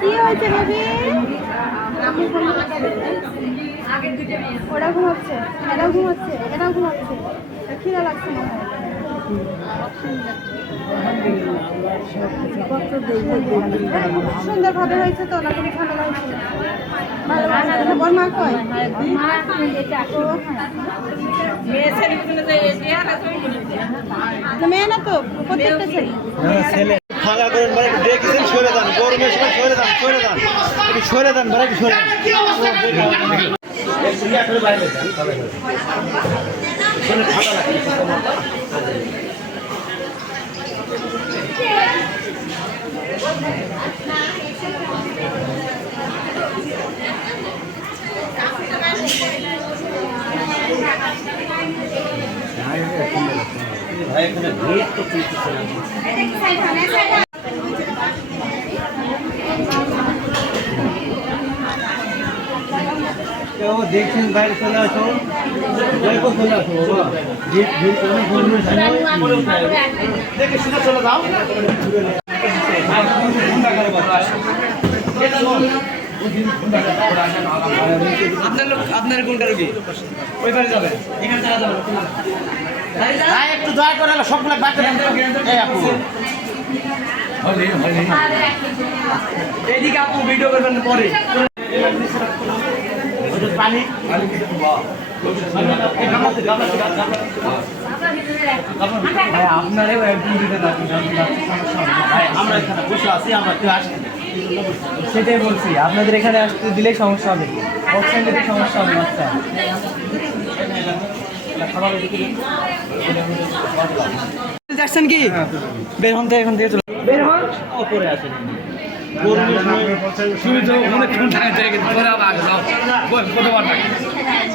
কি হয়েছে বেবি ওরা ঘুমাচ্ছে এরাও ঘুমাচ্ছে এরাও ঘুমাচ্ছে। খিদা লাগছে না? সুন্দরভাবে হয়েছে তো, না লাগছে ভালো লাগছে হ্যাঁ। মেয়ে না তো, প্রত্যেকটা ছেলে। ফাঁকা করেন মানে একটু দেখেছেন সরে যান। গরমের সময় সরে যান সরে যান। একটু সরে যান মানে একটু সরে যান। দেখছেন বাইরে চলে আসো দেখো চলে আসো দেখে শুনে চলে যাও। আপনার লোক আপনার কোনটা রোগী? ওই পারে যাবে এখানে যাওয়া যাবে একটু দয়া করে এলো সবগুলো বাচ্চা এদিকে আপু। আপু ভিডিও করবেন পরে। পানি। ভাই আপনারও একদিন দিতে থাকি সমস্যা হবে। না। ভাই আমরা এখানে বসে আছি আমরা কেউ আসি সেটাই বলছি আপনাদের এখানে আসতে দিলেই সমস্যা হবে। অপশন দিলে সমস্যা হবে বাচ্চা। যাচ্ছেন কি? বের হন তো এখান থেকে চলে বের হন? পরে আসেন।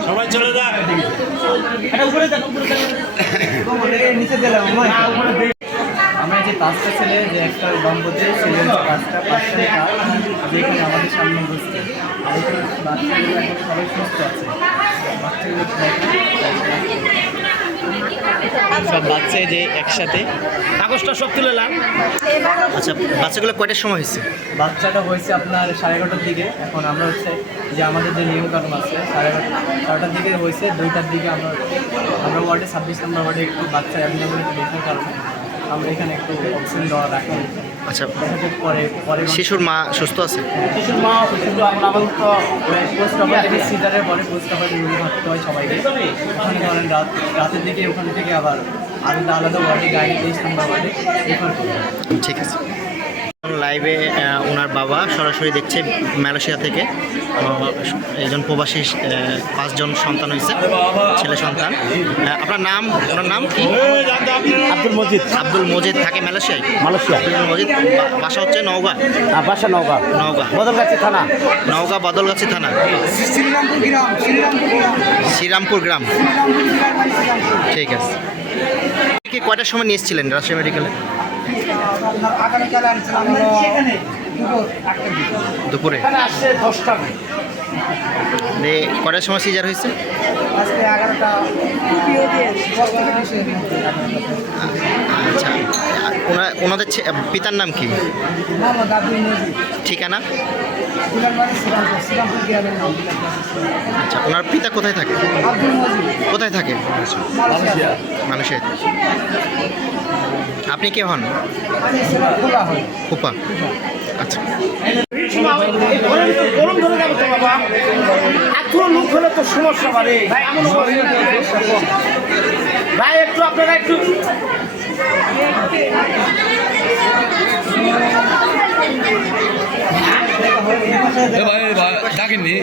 সবাই চলে আমরা যে পাঁচটা ছেলে, যে একটা দম্পতি, ছেলে পাঁচটা পাঁচটা যেখানে আমাদের সামনে বসছে বাচ্চাগুলো এখন সবাই সুস্থ আছে। বাচ্চাগুলো সব বাচ্চা যে একসাথে। আগস্টটা সব তুলে লাম আচ্ছা বাচ্চাগুলো কয়টার সময় হয়েছে? বাচ্চাটা হয়েছে আপনার সাড়ে এগারোটার দিকে। এখন আমরা হচ্ছে যে আমাদের যে নিয়ম কানুন আছে সাড়ে এগারোটা বারোটার দিকে হয়েছে দুইটার দিকে আমরা আমরা ওয়ার্ডে ছাব্বিশ নম্বর ওয়ার্ডে একটু বাচ্চা অ্যাভেলেবল দেখার কারণে। আমরা এখানে একটু অক্সিজেন দেওয়া রাখলাম আচ্ছা। পরে পরে শিশুর মা সুস্থ আছে? শিশুর মা কিন্তু আমরা আপাতত পোস্ট সিজারের পরে পোস্ট অফার রুমে থাকতে হয় সবাইকে। ওখানে ধরেন রাত রাতের দিকে ওখান থেকে আবার আলাদা আলাদা ওয়ার্ডে গাড়ি তেইশ নম্বর ওয়ার্ডে রেফার ঠিক আছে। লাইভে ওনার বাবা সরাসরি দেখছে মালয়েশিয়া থেকে। একজন প্রবাসী পাঁচজন সন্তান হয়েছে ছেলে সন্তান। আপনার নাম ওনার নাম কি? আব্দুল মজিদ। আব্দুল মজিদ থাকে মালয়েশিয়ায়? মালয়েশিয়া। আব্দুল মজিদ বাসা হচ্ছে নওগাঁ? বাসা নওগাঁ। নওগাঁ। বদলগাছি থানা। নওগাঁ বদলগাছি থানা। শ্রীরামপুর গ্রাম শ্রীরামপুর গ্রাম। শ্রীরামপুর গ্রাম। শ্রীরামপুর গ্রাম বাড়ি ঠিক আছে। কি কয়টার সময় নিয়ে এসেছিলেন রাজশাহী মেডিকেলে? আগামীকাল আনছিলাম হলো দুপুর? দুপুরে কটার আসছে দশটা দিয়ে সময় সিজার হয়েছে? আজকে এগারোটা। আচ্ছা। ওনাদের পিতার নাম কি? ঠিকানা? আচ্ছা ওনার পিতা কোথায় থাকে? কোথায় থাকে? মালয়েশিয়া। মানুষের আপনি কে হন? ফুপা। আচ্ছা। লোক হলে তো সমস্যা বাড়ে ভাই একটু আপনারা একটু ভাই ডাকেননি?